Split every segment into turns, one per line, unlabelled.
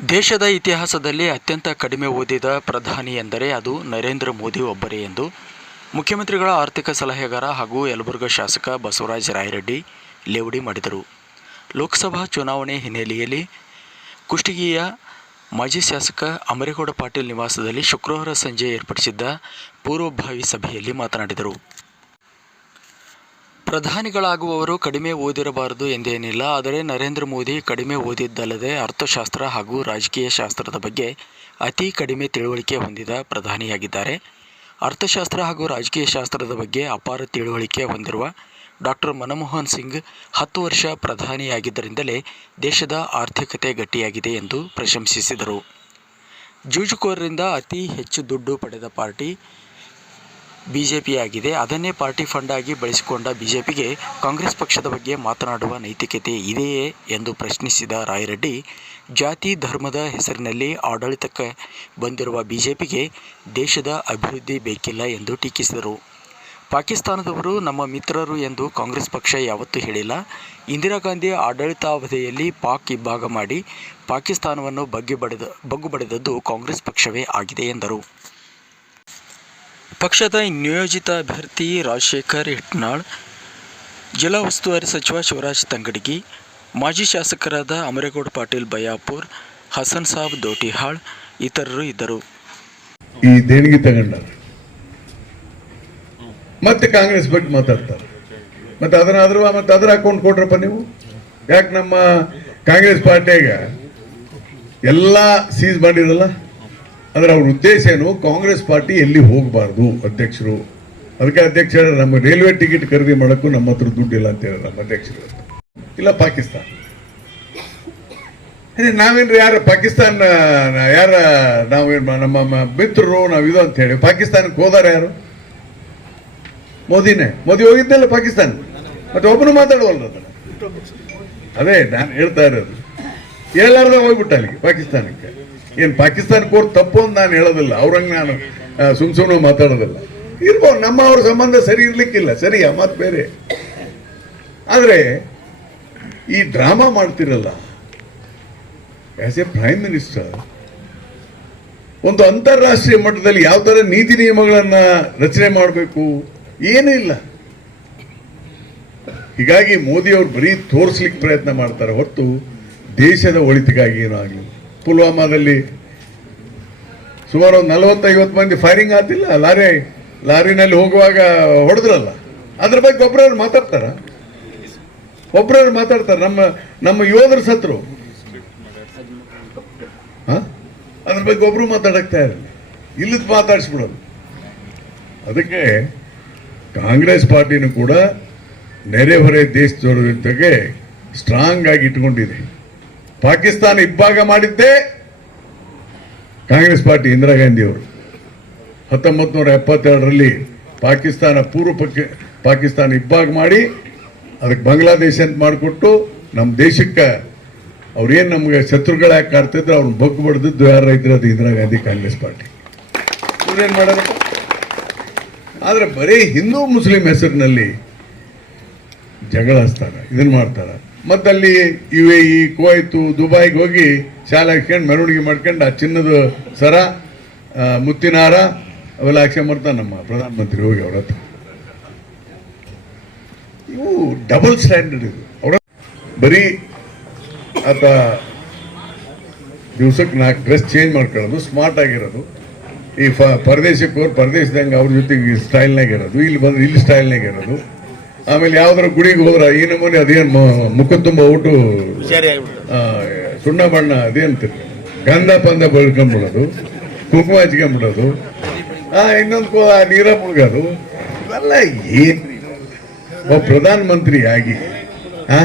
ದೇಶದ ಇತಿಹಾಸದಲ್ಲಿ ಅತ್ಯಂತ ಕಡಿಮೆ ಓದಿದ ಪ್ರಧಾನಿ ಎಂದರೆ ಅದು ನರೇಂದ್ರ ಮೋದಿ ಒಬ್ಬರೇ ಎಂದು ಮುಖ್ಯಮಂತ್ರಿಗಳ ಆರ್ಥಿಕ ಸಲಹೆಗಾರ ಹಾಗೂ ಯಲಬುರ್ಗ ಶಾಸಕ ಬಸವರಾಜ ರಾಯರೆಡ್ಡಿ ಲೇವಡಿ ಮಾಡಿದರು. ಲೋಕಸಭಾ ಚುನಾವಣೆ ಹಿನ್ನೆಲೆಯಲ್ಲಿ ಕುಷ್ಟಗಿಯ ಮಾಜಿ ಶಾಸಕ ಅಮರೇಗೌಡ ಪಾಟೀಲ್ ನಿವಾಸದಲ್ಲಿ ಶುಕ್ರವಾರ ಸಂಜೆ ಏರ್ಪಡಿಸಿದ್ದ ಪೂರ್ವಭಾವಿ ಸಭೆಯಲ್ಲಿ ಮಾತನಾಡಿದರು. ಪ್ರಧಾನಿಗಳಾಗುವವರು ಕಡಿಮೆ ಓದಿರಬಾರದು ಎಂದೇನಿಲ್ಲ, ಆದರೆ ನರೇಂದ್ರ ಮೋದಿ ಕಡಿಮೆ ಓದಿದ್ದಲ್ಲದೆ ಅರ್ಥಶಾಸ್ತ್ರ ಹಾಗೂ ರಾಜಕೀಯ ಶಾಸ್ತ್ರದ ಬಗ್ಗೆ ಅತಿ ಕಡಿಮೆ ತಿಳುವಳಿಕೆ ಹೊಂದಿದ ಪ್ರಧಾನಿಯಾಗಿದ್ದಾರೆ. ಅರ್ಥಶಾಸ್ತ್ರ ಹಾಗೂ ರಾಜಕೀಯ ಶಾಸ್ತ್ರದ ಬಗ್ಗೆ ಅಪಾರ ತಿಳುವಳಿಕೆ ಹೊಂದಿರುವ ಡಾಕ್ಟರ್ ಮನಮೋಹನ್ ಸಿಂಗ್ ಹತ್ತು ವರ್ಷ ಪ್ರಧಾನಿಯಾಗಿದ್ದರಿಂದಲೇ ದೇಶದ ಆರ್ಥಿಕತೆ ಗಟ್ಟಿಯಾಗಿದೆ ಎಂದು ಪ್ರಶಂಸಿಸಿದರು. ಜೂಜುಕೋರರಿಂದ ಅತಿ ಹೆಚ್ಚು ದುಡ್ಡು ಪಡೆದ ಪಾರ್ಟಿ ಬಿಜೆಪಿಯಾಗಿದೆ ಅದನ್ನೇ ಪಾರ್ಟಿ ಫಂಡ್ ಆಗಿ ಬಳಸಿಕೊಂಡ ಬಿಜೆಪಿಗೆ ಕಾಂಗ್ರೆಸ್ ಪಕ್ಷದ ಬಗ್ಗೆ ಮಾತನಾಡುವ ನೈತಿಕತೆ ಇದೆಯೇ ಎಂದು ಪ್ರಶ್ನಿಸಿದ ರಾಯರೆಡ್ಡಿ, ಜಾತಿ ಧರ್ಮದ ಹೆಸರಿನಲ್ಲಿ ಆಡಳಿತಕ್ಕೆ ಬಂದಿರುವ ಬಿಜೆಪಿಗೆ ದೇಶದ ಅಭಿವೃದ್ಧಿ ಬೇಕಿಲ್ಲ ಎಂದು ಟೀಕಿಸಿದರು. ಪಾಕಿಸ್ತಾನದವರು ನಮ್ಮ ಮಿತ್ರರು ಎಂದು ಕಾಂಗ್ರೆಸ್ ಪಕ್ಷ ಯಾವತ್ತೂ ಹೇಳಿಲ್ಲ. ಇಂದಿರಾ ಗಾಂಧಿ ಆಡಳಿತಾವಧಿಯಲ್ಲಿ ಪಾಕ್ ಇಬ್ಬಾಗ ಮಾಡಿ ಪಾಕಿಸ್ತಾನವನ್ನು ಬಗ್ಗೆ ಬಡಿದ, ಬಗ್ಗು ಬಡಿದದ್ದು ಕಾಂಗ್ರೆಸ್ ಪಕ್ಷವೇ ಆಗಿದೆ ಎಂದರು. ಪಕ್ಷದ ನಿಯೋಜಿತ ಅಭ್ಯರ್ಥಿ ರಾಜಶೇಖರ್ ಹಿಟ್ನಾಳ್ ಜಿಲ್ಲಾ ಉಸ್ತುವಾರಿ ಸಚಿವ ಶಿವರಾಜ್ ತಂಗಡಗಿ, ಮಾಜಿ ಶಾಸಕರಾದ ಅಮರೇಗೌಡ ಪಾಟೀಲ್ ಬಯಾಪುರ್, ಹಸನ್ ಸಾಬ್ ದೋಟಿಹಾಳ್ ಇತರರು ಇದ್ದರು.
ಈ ದೇಣಿಗೆ ತಗೊಂಡ. ಮತ್ತೆ ಕಾಂಗ್ರೆಸ್ ಬಗ್ಗೆ ಮಾತಾಡ್ತಾರೆ. ಮತ್ತೆ ಅದನ್ನಾದ್ರೂ, ಮತ್ತೆ ಅದ್ರ ಅಕೌಂಟ್ ಕೊಟ್ರಪ್ಪ ನೀವು? ಯಾಕೆ ನಮ್ಮ ಕಾಂಗ್ರೆಸ್ ಪಾರ್ಟಿಯಾಗ ಎಲ್ಲ ಸೀಸ್ ಮಾಡಿರಲ್ಲ ಅಂದ್ರೆ ಅವ್ರ ಉದ್ದೇಶ ಏನು? ಕಾಂಗ್ರೆಸ್ ಪಾರ್ಟಿ ಎಲ್ಲಿ ಹೋಗಬಾರ್ದು ಅಧ್ಯಕ್ಷರು? ಅದಕ್ಕೆ ಅಧ್ಯಕ್ಷ ನಮ್ಮ ರೈಲ್ವೆ ಟಿಕೆಟ್ ಖರೀದಿ ಮಾಡೋಕ್ಕೂ ನಮ್ಮ ಹತ್ರ ದುಡ್ಡಿಲ್ಲ ಅಂತ ಹೇಳಿದ್ರು ನಮ್ಮ ಅಧ್ಯಕ್ಷರು ಇಲ್ಲ, ಪಾಕಿಸ್ತಾನ. ಅದೇ ನಾವೇನ್ರಿ, ಯಾರು ಪಾಕಿಸ್ತಾನ, ಯಾರ ನಾವೇನು ನಮ್ಮ ಮಿತ್ರರು, ನಾವು ಇದು ಅಂತ ಹೇಳಿ. ಪಾಕಿಸ್ತಾನಕ್ಕೆ ಹೋದಾರ ಯಾರು? ಮೋದಿನೇ. ಮೋದಿ ಹೋಗಿದ್ದಲ್ಲ ಪಾಕಿಸ್ತಾನ. ಮತ್ತೆ ಒಬ್ಬನು ಮಾತಾಡುವಲ್ಲ ಅದೇ, ನಾನು ಹೇಳ್ತಾ ಇರೋದು. ಹೇಳಾರ್ದ ಹೋಗ್ಬಿಟ್ಟ ಅಲ್ಲಿಗೆ, ಪಾಕಿಸ್ತಾನಕ್ಕೆ. ಏನ್ ಪಾಕಿಸ್ತಾನ ಕೋರ್ ತಪ್ಪು ಅಂತ ನಾನು ಹೇಳೋದಿಲ್ಲ. ಅವ್ರಂಗ್ ನಾನು ಸುಮ್ ಸುಮ್ಮನೆ ಮಾತಾಡೋದಿಲ್ಲ. ಇರ್ಬೋದು ನಮ್ಮ ಅವ್ರ ಸಂಬಂಧ ಸರಿ ಇರ್ಲಿಕ್ಕಿಲ್ಲ. ಸರಿ ಮಾತು ಬೇರೆ. ಆದ್ರೆ, ಈ ಡ್ರಾಮಾ ಮಾಡ್ತಿರಲ್ಲ. ಆಸ್ ಎ ಪ್ರೈಮ್ ಮಿನಿಸ್ಟರ್ ಒಂದು ಅಂತಾರಾಷ್ಟ್ರೀಯ ಮಟ್ಟದಲ್ಲಿ ಯಾವ ತರ ನೀತಿ ನಿಯಮಗಳನ್ನ ರಚನೆ ಮಾಡಬೇಕು? ಏನೂ ಇಲ್ಲ. ಹೀಗಾಗಿ ಮೋದಿ ಅವರು ಬರೀ ತೋರಿಸ್ಲಿಕ್ಕೆ ಪ್ರಯತ್ನ ಮಾಡ್ತಾರೆ. ಹೊರತು ದೇಶದ ಒಳಿತಿಗಾಗಿ ಏನೂ ಆಗಲಿಲ್ಲ. ಪುಲ್ವಾಮಾದಲ್ಲಿ ಸುಮಾರು ಒಂದು ನಲವತ್ತೈವತ್ತು ಮಂದಿ ಫೈರಿಂಗ್ ಆತಿಲ್ಲ ಲಾರಿ, ಲಾರಿನಲ್ಲಿ ಹೋಗುವಾಗ ಹೊಡೆದ್ರಲ್ಲ. ಅದ್ರ ಬಗ್ಗೆ ಒಬ್ಬರವ್ರು ಮಾತಾಡ್ತಾರ? ಒಬ್ಬರವ್ರು ಮಾತಾಡ್ತಾರೆ? ನಮ್ಮ ನಮ್ಮ ಯೋಧರು ಸತ್ರು? ಅದ್ರ ಬಗ್ಗೆ ಒಬ್ರು ಮಾತಾಡಕ್ತಾ ಇರಲಿ ಇಲ್ಲದ ಮಾತಾಡಿಸ್ಬಿಡೋದು. ಅದಕ್ಕೆ ಕಾಂಗ್ರೆಸ್ ಪಾರ್ಟಿನೂ ಕೂಡ ನೆರೆಹೊರೆ ದೇಶದವರ ಜೊತೆಗೆ ಸ್ಟ್ರಾಂಗ್ ಆಗಿ ಇಟ್ಕೊಂಡಿದೆ. ಪಾಕಿಸ್ತಾನ ಇಬ್ಬಾಗ ಮಾಡಿದ್ದೇ. ಕಾಂಗ್ರೆಸ್ ಪಾರ್ಟಿ ಇಂದಿರಾ ಗಾಂಧಿಯವರು. ಹತ್ತೊಂಬತ್ತು ನೂರ ಎಪ್ಪತ್ತೆರಡರಲ್ಲಿ ಪಾಕಿಸ್ತಾನ ಪೂರ್ವ ಪಾಕಿಸ್ತಾನ ಇಬ್ಬಾಗ ಮಾಡಿ, ಅದಕ್ಕೆ ಬಾಂಗ್ಲಾದೇಶ ಅಂತ ಮಾಡಿಕೊಟ್ಟು, ನಮ್ಮ ದೇಶಕ್ಕೆ ಅವ್ರೇನು ನಮಗೆ ಶತ್ರುಗಳ್ಯಾಕೆ ಕಾಡ್ತಿದ್ರು ಅವ್ರನ್ನ ಬಗ್ಗು ಬಡ್ದಿದ್ದು ಯಾರು ಇದ್ರೆ ಅದು ಇಂದಿರಾ ಗಾಂಧಿ ಕಾಂಗ್ರೆಸ್ ಪಾರ್ಟಿ. ಇವ್ರೇನು ಮಾಡೋದು? ಆದರೆ ಬರೀ ಹಿಂದೂ ಮುಸ್ಲಿಂ ಹೆಸರಿನಲ್ಲಿ ಜಗಳ ಹಚ್ತಾರೆ ಇದನ್ನು ಮಾಡ್ತಾರ. ಮತ್ತಲ್ಲಿ ಯು ಎ ಇ ಕುವೈತು, ದುಬೈಗೆ ಹೋಗಿ ಶಾಲೆ ಹಾಕ್ಕೊಂಡು ಮೆರವಣಿಗೆ ಮಾಡ್ಕೊಂಡು ಆ ಚಿನ್ನದ ಸರ ಮುತ್ತಿನಾರ ಅವೆಲ್ಲ ಹಾಕ್ಸ್ಕೊಂಬರ್ತಾನೆ ನಮ್ಮ ಪ್ರಧಾನಮಂತ್ರಿ ಹೋಗಿ ಅವ್ರ ಹತ್ರ. ಇವು ಡಬಲ್ ಸ್ಟ್ಯಾಂಡರ್ಡ್ ಇದು. ಅವ್ರ ಬರೀ ಆತ ದಿವ್ಸಕ್ಕೆ ನಾಲ್ಕು ಡ್ರೆಸ್ ಚೇಂಜ್ ಮಾಡ್ಕೊಳ್ಳೋದು ಸ್ಮಾರ್ಟ್ ಆಗಿರೋದು. ಈ ಪರದೇಶಕ್ಕೆ ಹೋಗಿ ಪರದೇಶದಂಗೆ ಅವ್ರ ಜೊತೆಗೆ ಸ್ಟೈಲ್ನಾಗ ಇರೋದು. ಇಲ್ಲಿ ಬಂದ್ರೆ ಇಲ್ಲಿ ಸ್ಟೈಲ್ನಾಗ ಇರೋದು. ಆಮೇಲೆ ಯಾವ್ದಾರ ಗುಡಿಗೆ ಹೋದ್ರ ಈ ನಮೂನೆ ಅದೇನ್ ಮುಖ ತುಂಬ ಊಟು ಸುಣ್ಣ ಬಣ್ಣ ಅದೇಂತೀರಿ ಗಂಧ ಪಂದ ಬಳ್ಕೊಂಬಿಡೋದು ಕುಂಕುಮ ಹಚ್ಕೊಂಬಿಡೋದು ಆ ಇನ್ನೊಂದು ಕೋ ಆ ನೀರ ಮುಳುಗೋದು ಇವೆಲ್ಲ ಏನ್ರಿ ಒಬ್ಬ ಪ್ರಧಾನ ಮಂತ್ರಿ ಆಗಿ ಆ?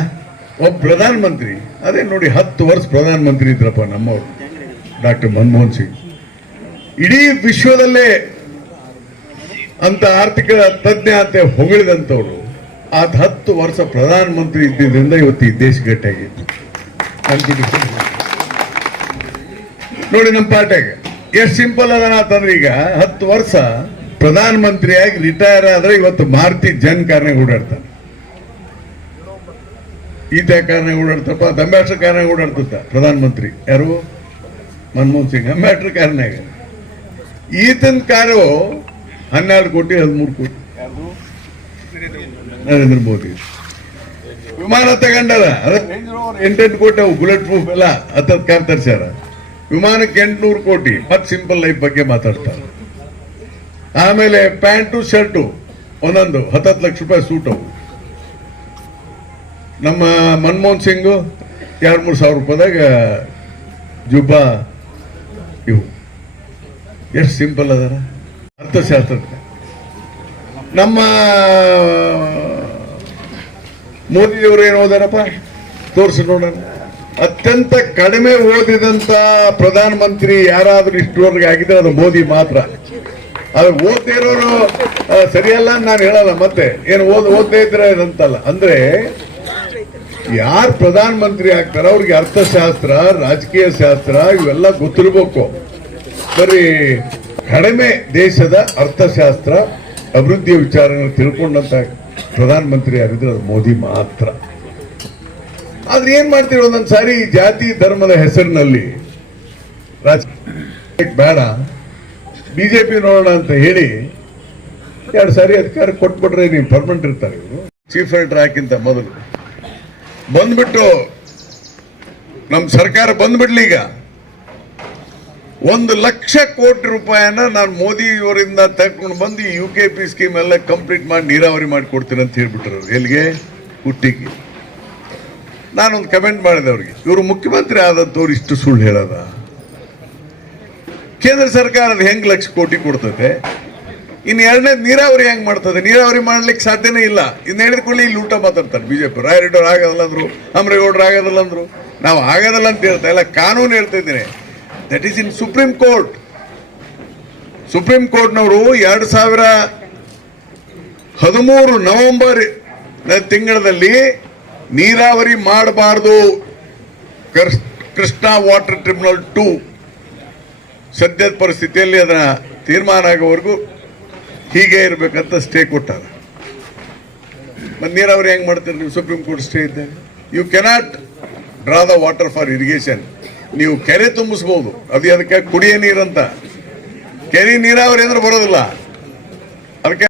ಒಬ್ಬ ಪ್ರಧಾನ ಮಂತ್ರಿ ಅದೇ ನೋಡಿ ಹತ್ತು ವರ್ಷ ಪ್ರಧಾನ ಮಂತ್ರಿ ಇದ್ರಪ್ಪ ನಮ್ಮವ್ರು ಡಾಕ್ಟರ್ ಮನಮೋಹನ್ ಸಿಂಗ್. ಇಡೀ ವಿಶ್ವದಲ್ಲೇ ಅಂತ ಆರ್ಥಿಕ ತಜ್ಞ ಅಂತ ಹೊಗಳಿದಂಥವ್ರು ಆತ ಹತ್ತು ವರ್ಷ ಪ್ರಧಾನ ಮಂತ್ರಿ ಇದ್ದಿದ್ದರಿಂದ ಇವತ್ತು ಈ ದೇಶ ಗಟ್ಟಿಯಾಗಿತ್ತು ನೋಡಿ ನಮ್ಮ ಪಾರ್ಟಿಯಾಗ ಎಷ್ಟು ಸಿಂಪಲ್ ಅದನ ಅಂತಂದ್ರೆ ಈಗ ಹತ್ತು ವರ್ಷ ಪ್ರಧಾನ ಮಂತ್ರಿಯಾಗಿ ರಿಟೈರ್ ಆದ್ರೆ ಇವತ್ತು ಮಾರುತಿ ಜನ್ ಕಾರ್ನಾಗ ಓಡಾಡ್ತಾನೆ ಈತ ಕಾರ್ನಾಗ ಓಡಾಡ್ತಪ್ಪ ದಂಬಾಸ್ಟರ್ ಕಾರ್ನಾಗ ಓಡಾಡ್ತ ಪ್ರಧಾನ ಮಂತ್ರಿ ಯಾರು? ಮನಮೋಹನ್ ಸಿಂಗ್ ಮ್ಯಾಟ್ರ್ ಕಾರ್ನಾಗ. ಈತನ ಕಾರು ಹನ್ನೆರಡು ಕೋಟಿ, ಹದಿಮೂರು ಕೋಟಿ. ನರೇಂದ್ರ ಮೋದಿ ವಿಮಾನ ತಗೊಂಡದ ಅದ ಎಂಟೆಂಟು ಕೋಟಿ ಅವು ಬುಲೆಟ್ ಪ್ರೂಫ್ ಎಲ್ಲ ಹತ್ತತ್ತು ಕಾರ್ ತರ್ಸ್ಯಾರ. ವಿಮಾನಕ್ಕೆ ಎಂಟುನೂರು ಕೋಟಿ ಮತ್ ಸಿಂಪಲ್ ಲೈಫ್ ಬಗ್ಗೆ ಮಾತಾಡ್ತಾರೆ. ಆಮೇಲೆ ಪ್ಯಾಂಟು ಶರ್ಟು ಒಂದೊಂದು, ಹತ್ತತ್ತು ಲಕ್ಷ ರೂಪಾಯಿ ಸೂಟ್ ಅವು. ನಮ್ಮ ಮನಮೋಹನ್ ಸಿಂಗ್ ಎರಡು ಮೂರು ಸಾವಿರ ರೂಪಾಯಿದಾಗ ಜುಬ್ಬಾ ಇವು. ಎಷ್ಟು ಸಿಂಪಲ್ ಅದಾರ? ಅರ್ಥಶಾಸ್ತ್ರ ನಮ್ಮ ಮೋದಿಯವರು ಏನು ಓದಾರಪ್ಪ? ತೋರಿಸಿ ನೋಡೋಣ. ಅತ್ಯಂತ ಕಡಿಮೆ ಓದಿದಂತ ಪ್ರಧಾನಮಂತ್ರಿ ಯಾರಾದ್ರೂ ಇಷ್ಟುವರೆಗೆ ಆಗಿದ್ರೆ ಅದು ಮೋದಿ ಮಾತ್ರ. ಅದು ಓದ್ದೇ ಇರೋರು ಸರಿಯಲ್ಲ ಅಂತ ನಾನು ಹೇಳಲ್ಲ, ಮತ್ತೆ ಏನು ಓದ್, ಓದ್ದೇ ಇದ್ರೆ ಅಂತಲ್ಲ ಅಂದ್ರೆ ಯಾರು ಪ್ರಧಾನ ಮಂತ್ರಿ ಆಗ್ತಾರ ಅವ್ರಿಗೆ ಅರ್ಥಶಾಸ್ತ್ರ, ರಾಜಕೀಯ ಶಾಸ್ತ್ರ, ಇವೆಲ್ಲ ಗೊತ್ತಿರ್ಬೇಕು. ಬರೀ ಕಡಿಮೆ ದೇಶದ ಅರ್ಥಶಾಸ್ತ್ರ, ಅಭಿವೃದ್ಧಿಯ ವಿಚಾರ ತಿಳ್ಕೊಂಡಂತ ಪ್ರಧಾನ ಮಂತ್ರಿ ಯಾರಿದ್ರು ಅದು ಮೋದಿ ಮಾತ್ರ. ಆದ್ರೆ ಏನ್ ಮಾಡ್ತೀವಿ ಒಂದೊಂದು ಸಾರಿ ಜಾತಿ ಧರ್ಮದ ಹೆಸರಿನಲ್ಲಿ ರಾಜಕೀಯ ಬೇಡ. ಬಿಜೆಪಿ ನೋಡೋಣ ಅಂತ ಹೇಳಿ ಎರಡು ಸಾರಿ ಅಧಿಕಾರ ಕೊಟ್ಬಿಟ್ರೆ ನೀವು ಪರ್ಮನೆಂಟ್ ಇರ್ತಾರೆ ಇವರು. ಚೀಫ್ ಹಾಕಿಂತ ಮೊದಲು. ಬಂದ್ಬಿಟ್ಟು ನಮ್ಮ ಸರ್ಕಾರ ಬಂದ್ಬಿಡ್ಲಿ ಈಗ. ಒಂದು ಲಕ್ಷ ಕೋಟಿ ರೂಪಾಯಿನ ನಾನು ಮೋದಿ ಇವರಿಂದ ತಗೊಂಡು ಬಂದು ಯು ಕೆ ಪಿ ಸ್ಕೀಮ್ ಎಲ್ಲ ಕಂಪ್ಲೀಟ್ ಮಾಡಿ ನೀರಾವರಿ ಮಾಡಿ ಕೊಡ್ತೀನಿ ಅಂತ ಹೇಳ್ಬಿಟ್ರು ಎಲ್ಲಿಗೆ? ಹುಟ್ಟಿಗೆ. ನಾನೊಂದು ಕಮೆಂಟ್ ಮಾಡಿದೆ ಅವ್ರಿಗೆ. ಇವರು ಮುಖ್ಯಮಂತ್ರಿ ಆದಂಥವ್ರು ಇಷ್ಟು ಸುಳ್ಳು ಹೇಳದ? ಕೇಂದ್ರ ಸರ್ಕಾರ ಅದು ಹೆಂಗ್ ಲಕ್ಷ ಕೋಟಿ ಕೊಡ್ತದೆ? ಇನ್ನು ಎರಡನೇ ನೀರಾವರಿ ಹೆಂಗ್ ಮಾಡ್ತದೆ? ನೀರಾವರಿ ಮಾಡ್ಲಿಕ್ಕೆ ಸಾಧ್ಯನೇ ಇಲ್ಲ. ಇನ್ನು ಹೇಳಿದ್ಕೊಳ್ಳಿ ಇಲ್ಲಿ ಊಟ ಮಾತಾಡ್ತಾರೆ ಬಿಜೆಪಿ ರಾಯರೆಡ್ಡಿ ಆಗೋದಿಲ್ಲ ಅಂದ್ರು ಅಮರೇಗೌಡರು ಆಗೋದಿಲ್ಲ ಅಂದ್ರು. ನಾವು ಆಗದಲ್ಲ ಅಂತ ಹೇಳ್ತಾ ಇಲ್ಲ. ಕಾನೂನು ಹೇಳ್ತಾ ಇದ್ದೀನಿ. That is in supreme court supreme ಕೋರ್ಟ್ನವರು ಎರಡು ಸಾವಿರ ಹದಿಮೂರು ನವೆಂಬರ್ ತಿಂಗಳಲ್ಲಿ ನೀರಾವರಿ ಮಾಡಬಾರ್ದು. Krishna water tribunal two. ಸದ್ಯದ ಪರಿಸ್ಥಿತಿಯಲ್ಲಿ ಅದನ್ನ ತೀರ್ಮಾನ ಆಗೋವರೆಗೂ ಹೀಗೆ ಇರಬೇಕಂತ ಸ್ಟೇ ಕೊಟ್ಟಾರ. ನೀರಾವರಿ ಹೆಂಗ್ ಮಾಡ್ತೀರಿ ನೀವು? ಸುಪ್ರೀಂ ಕೋರ್ಟ್ ಸ್ಟೇ ಇದ್ದೆ you cannot draw the water for irrigation ನೀವು ಕೆರೆ ತುಂಬಿಸ್ಬೋದು. ಅದು ಅದಕ್ಕೆ ಕುಡಿಯ ನೀರಂತ ಕೆರೆ ನೀರಾವರಿ ಅಂದ್ರೆ ಬರೋದಿಲ್ಲ. ಅದಕ್ಕೆ